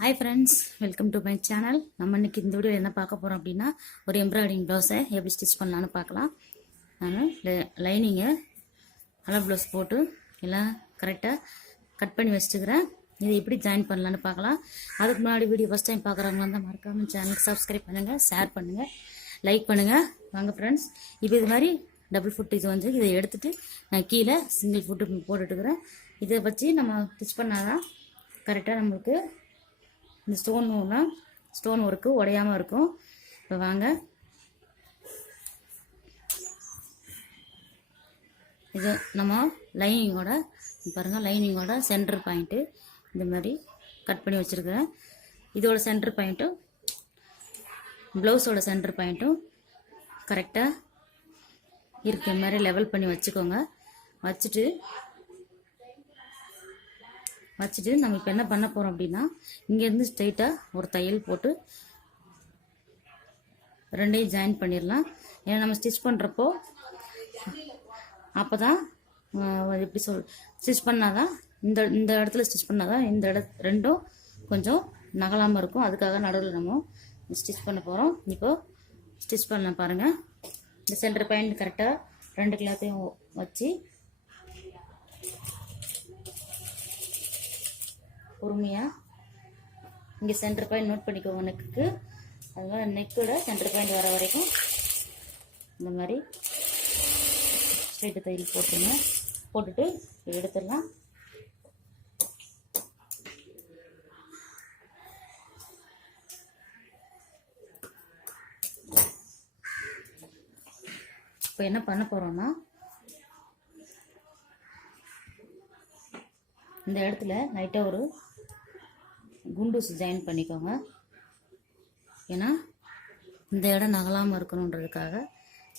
Hi friends, welcome to my channel. நம்ம இன்னைக்கு இந்த வீடியோல என்ன பார்க்க போறோம் அப்படின்னா ஒரு எம்ப்ராய்டிங் ப்ளவுஸை எப்படி ஸ்டிச் பண்ணலாம்னு பார்க்கலாம். நான் லைனிங்கை அளவு ப்ளவுஸ் போட்டு எல்லாம் கரெக்டாக கட் பண்ணி வச்சுக்கிறேன். இதை எப்படி ஜாயின் பண்ணலான்னு பார்க்கலாம். அதுக்கு முன்னாடி வீடியோ ஃபஸ்ட் டைம் பார்க்குறவங்க வந்து மறக்காமல் சேனலுக்கு சப்ஸ்கிரைப் பண்ணுங்கள், ஷேர் பண்ணுங்கள், லைக் பண்ணுங்கள். வாங்க ஃப்ரெண்ட்ஸ், இப்போ இது மாதிரி டபுள் ஃபுட் இது வந்து இதை எடுத்துகிட்டு நான் கீழே சிங்கிள் ஃபுட்டு போட்டுட்டுக்கிறேன். இதை வச்சு நம்ம ஸ்டிச் பண்ணாதான் கரெக்டாக நம்மளுக்கு இந்த ஸ்டோன் ஒர்க்கு உடையாமல் இருக்கும். இப்போ வாங்க, இது நம்ம லைனிங்கோட பாருங்கள், லைனிங்கோட சென்டர் பாயிண்ட்டு இந்த மாதிரி கட் பண்ணி வச்சுருக்கிறேன். இதோட சென்டர் பாயிண்ட்டும் ப்ளவுஸோட சென்டர் பாயிண்ட்டும் கரெக்டாக இருக்கிற மாதிரி லெவல் பண்ணி வச்சுக்கோங்க. வச்சுட்டு நம்ம இப்போ என்ன பண்ண போகிறோம் அப்படின்னா, இங்கேருந்து ஸ்ட்ரைட்டாக ஒரு தையல் போட்டு ரெண்டையும் ஜாயின் பண்ணிடலாம். ஏன்னா நம்ம ஸ்டிச் பண்ணுறப்போ அப்போ தான் எப்படி ஸ்டிச் பண்ணாதான் இந்த இடத்துல ஸ்டிச் பண்ணாதான் இந்த ரெண்டும் கொஞ்சம் நகலாமல் இருக்கும். அதுக்காக நடுவில் நம்ம ஸ்டிச் பண்ண போகிறோம். இப்போது ஸ்டிச் பண்ண பாருங்கள். இந்த சென்டர் பாயிண்ட் கரெக்டாக ரெண்டு கிளாத்தையும் வச்சு பொறுமையாக இங்கே சென்டர் பாயிண்ட் நோட் பண்ணிக்கோங்க. நெக்குக்கு அதனால நெக்கோட சென்டர் பாயிண்ட் வர வரைக்கும் இந்த மாதிரி ஸ்ட்ரைட்டு தையல் போட்டுருங்க. போட்டுட்டு எடுத்துடலாம். இப்போ என்ன பண்ண போகிறோம்னா, இந்த இடத்துல லைட்டாக ஒரு குண்டூஸ் ஜாயின் பண்ணிக்கோங்க. ஏன்னா இந்த இடம் நகலாமல் இருக்கணுன்றதுக்காக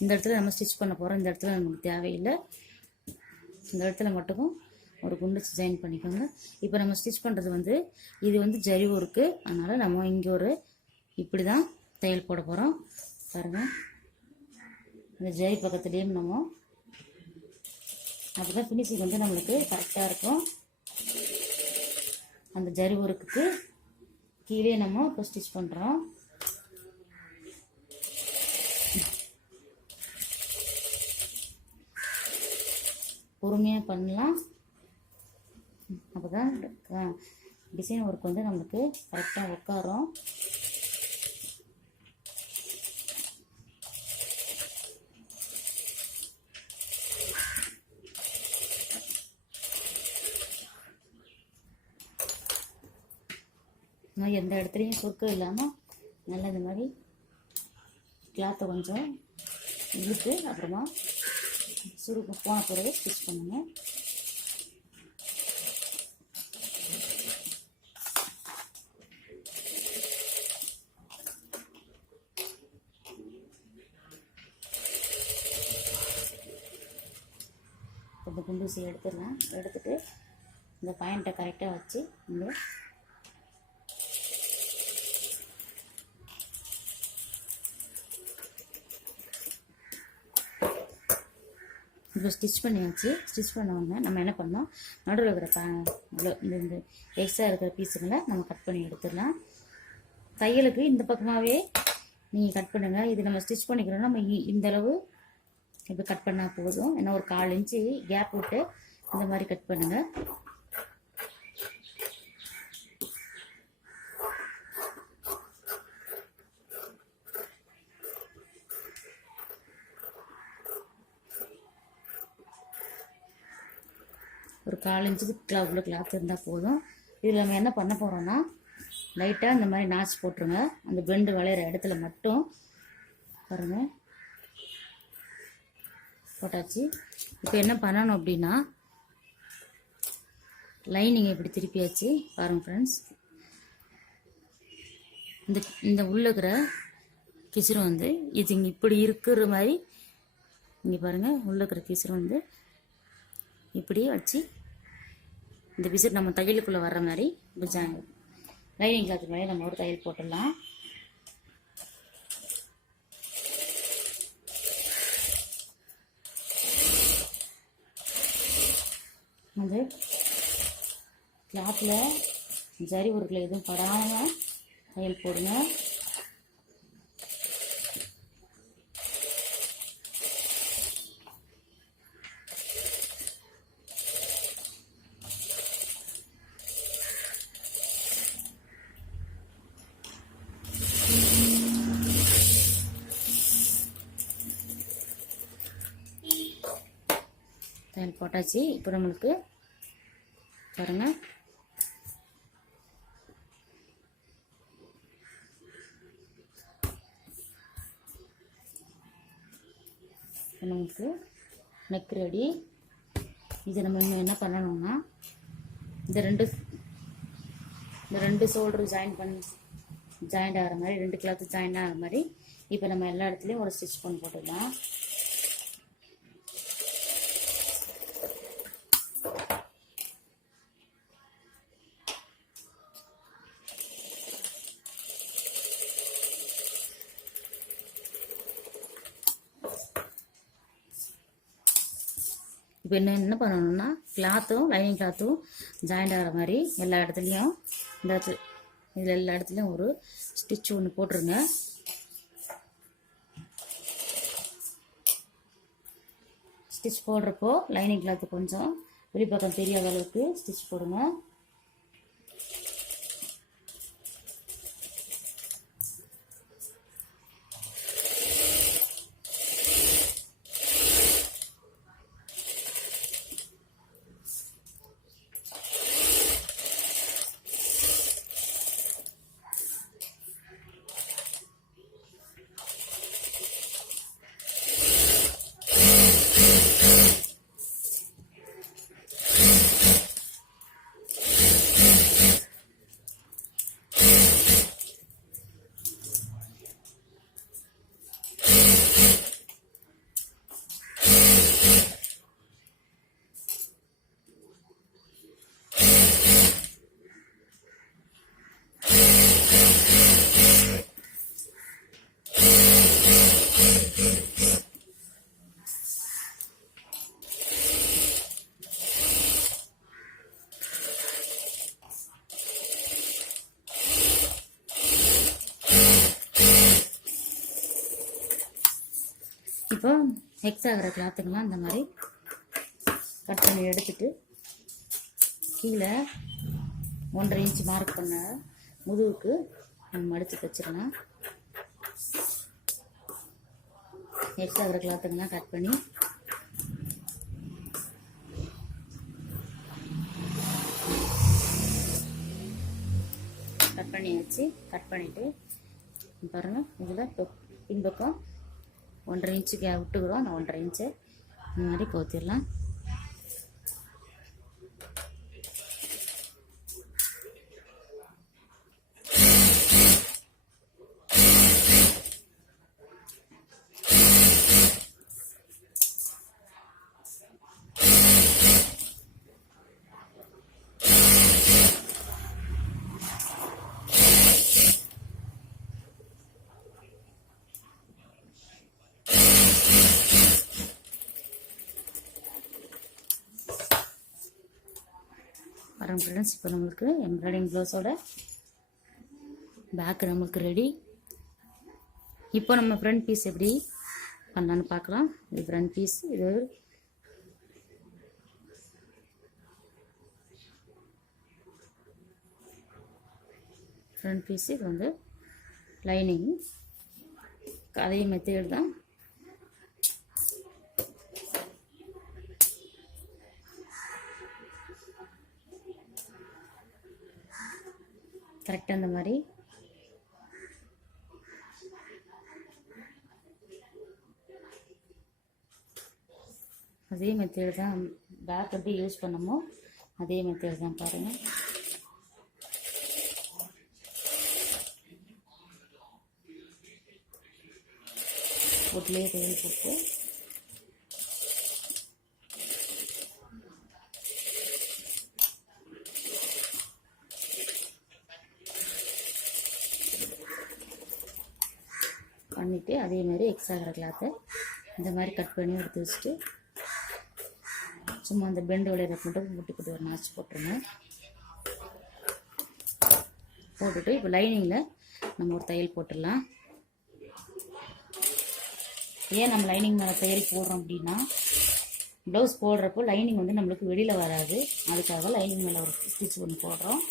இந்த இடத்துல நம்ம ஸ்டிச் பண்ண போகிறோம். இந்த இடத்துல நமக்கு தேவையில்லை. இந்த இடத்துல மட்டும் ஒரு குண்டூஸ் ஜாயின் பண்ணிக்கோங்க. இப்போ நம்ம ஸ்டிச் பண்ணுறது வந்து இது வந்து ஜரி ஒர்க்கு. அதனால் நம்ம இங்கே ஒரு இப்படி தான் தையல் போட போகிறோம். பாருங்கள், இந்த ஜரி பக்கத்துலேயும் நம்ம அப்போ தான் ஃபினிஷிங் வந்து நம்மளுக்கு கரெக்டாக இருக்கும். அந்த ஜரி ஒர்க்குக்கு கீழே நம்ம இப்போ ஸ்டிச் பண்ணுறோம். பொறுமையாக பண்ணலாம். அப்போ தான் டிசைன் ஒர்க் வந்து நம்மளுக்கு கரெக்டாக உட்காரும். எந்த இடத்துலையும் சுருக்கம் இல்லாமல் நல்லா இந்த மாதிரி கிளாத்தை கொஞ்சம் இழுத்து அப்புறமா சுருக்கு போன பிறகு ஸ்டிச் பண்ணுங்க. இந்த குண்டூசி எடுத்துடலாம். எடுத்துட்டு இந்த பாயிண்ட்டை கரெக்டாக வச்சு இங்கே இப்போ ஸ்டிச் பண்ணியாச்சு. ஸ்டிச் பண்ணோடனே நம்ம என்ன பண்ணோம், நடுவில் இருக்கிற இந்த எக்ஸ்ட்ரா இருக்கிற பீஸுங்களை நம்ம கட் பண்ணி எடுத்துடலாம். தையலுக்கு இந்த பக்கமாகவே நீங்கள் கட் பண்ணுங்கள். இது நம்ம ஸ்டிச் பண்ணிக்கிறோன்னா நம்ம இந்த அளவு இப்போ கட் பண்ணால் போதும். ஏன்னா ஒரு 1/4 இன்ச்சு கேப் விட்டு இந்த மாதிரி கட் பண்ணுங்கள். ஒரு 1/4 இன்ச்சுக்கு உள்ள கிளாத் இருந்தால் போதும். இதில் நம்ம என்ன பண்ண போகிறோம்னா, லைட்டாக இந்த மாதிரி நாச் போட்டுருங்க. அந்த பெண்டு வளையிற இடத்துல மட்டும் பாருங்கள், போட்டாச்சு. இப்போ என்ன பண்ணணும் அப்படின்னா, லைனிங் இப்படி திருப்பியாச்சு. பாருங்கள் ஃப்ரெண்ட்ஸ், இந்த உள்ள இருக்கிற கிசிறு வந்து இது இங்கே இப்படி இருக்கிற மாதிரி இங்கே பாருங்கள், உள்ள இருக்கிற கிசிறு வந்து இப்படி வச்சு இந்த விசிட் நம்ம தையலுக்குள்ளே வர்ற மாதிரி லைனிங் கிளாத்து மேலே நம்ம ஒரு தையல் போட்டுடலாம். அது கிளாத்தில் ஜரி உருக்கில் எதுவும் படாமல் தையல் போடுங்க. தையல் போட்டாச்சு. இப்போ நம்மளுக்கு பாருங்கள், நமக்கு நெக் ரெடி. இது நம்ம இன்னும் என்ன பண்ணணும்னா, இந்த ரெண்டு ஷோல்டர் ஜாயிண்ட் ஆகிற மாதிரி, 2 கிளாத்து ஜாயின் ஆகிற மாதிரி இப்போ நம்ம எல்லா இடத்துலையும் ஒரு ஸ்டிச் பண்ணி போட்டுடலாம். இப்போ என்ன பண்ணணும்னா, கிளாத்தும் லைனிங் கிளாத்தும் ஜாயிண்ட் ஆகிற மாதிரி எல்லா இடத்துலையும் இதில் எல்லா இடத்துலையும் ஒரு ஸ்டிச் ஒன்று போட்டுருங்க. ஸ்டிச் போடுறப்போ லைனிங் கிளாத்து கொஞ்சம் வெளிப்பக்கம் தெரியாத அளவுக்கு ஸ்டிச் போடுங்க. இப்போ எக்ஸ் ஆகிற கிளாத்துக்கெல்லாம் இந்த மாதிரி கட் பண்ணி எடுத்துட்டு கீழே 1.5 இன்ச் மார்க் பண்ண முதுகுக்கு நம்ம மடித்து தைச்சிடலாம். எக்ஸ் ஆகிற கிளாத்துக்கெல்லாம் கட் பண்ணி வச்சு கட் பண்ணிவிட்டு பாருங்கள், இதில் பின்பக்கம் 1.5 இன்ச்சுக்கு விட்டுக்கிறோம். அந்த 1.5 இன்ச்சு இந்த மாதிரி கோத்திடலாம். பாருங்கள் ஃப்ரெண்ட்ஸ், இப்போ நம்மளுக்கு எம்ப்ராய்டிங் ப்ளவுஸோட பேக் நம்மளுக்கு ரெடி. இப்போ நம்ம ஃப்ரண்ட் பீஸ் எப்படி பண்ணலான்னு பார்க்கலாம். இது ஃப்ரண்ட் பீஸ், இது ஃப்ரண்ட் பீஸ், இது வந்து லைனிங். அதே மெத்தேட் தான். கரெக்டாக அந்த மாதிரி அதே மெத்தேட் தான். பேக் எப்படி யூஸ் பண்ணமோ அதே மெத்தேட் தான். பாருங்கள், பொட்டிலே தையல் போட்டு பண்ணிவிட்டு அதே மாதிரி எக்ஸ்ட்ரா ஆகிற கிளாத்தை இந்த மாதிரி கட் பண்ணி எடுத்து வச்சுட்டு சும்மா அந்த பெண்டு விளையாட மட்டும் முட்டி போட்டு ஒரு நாச்சு போட்டுருங்க. போட்டுட்டு இப்போ லைனிங்கில் நம்ம ஒரு தையல் போட்டுடலாம். ஏன் நம்ம லைனிங் மேலே தையல் போடுறோம் அப்படின்னா, ப்ளவுஸ் போடுறப்போ லைனிங் வந்து நம்மளுக்கு வெளியில் வராது. அதுக்காக லைனிங் மேலே ஒரு ஸ்டிச் ஒன்று போடுறோம்.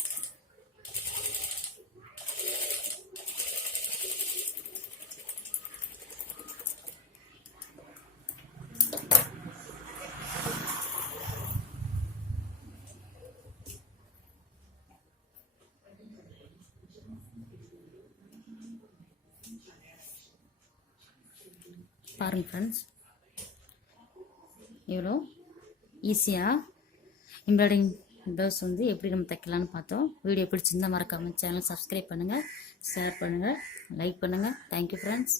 பாருங்க ஃப்ரெண்ட்ஸ், இவ்வளோ ஈஸியாக எம்ப்ராய்டிங் ப்ளவுஸ் வந்து எப்படி நம்ம தைக்கலான்னு பார்த்தோம். வீடியோ பிடிச்சிருந்தால் மறக்காமல் சேனல் சப்ஸ்கிரைப் பண்ணுங்கள், ஷேர் பண்ணுங்கள், லைக் பண்ணுங்கள். Thank you friends.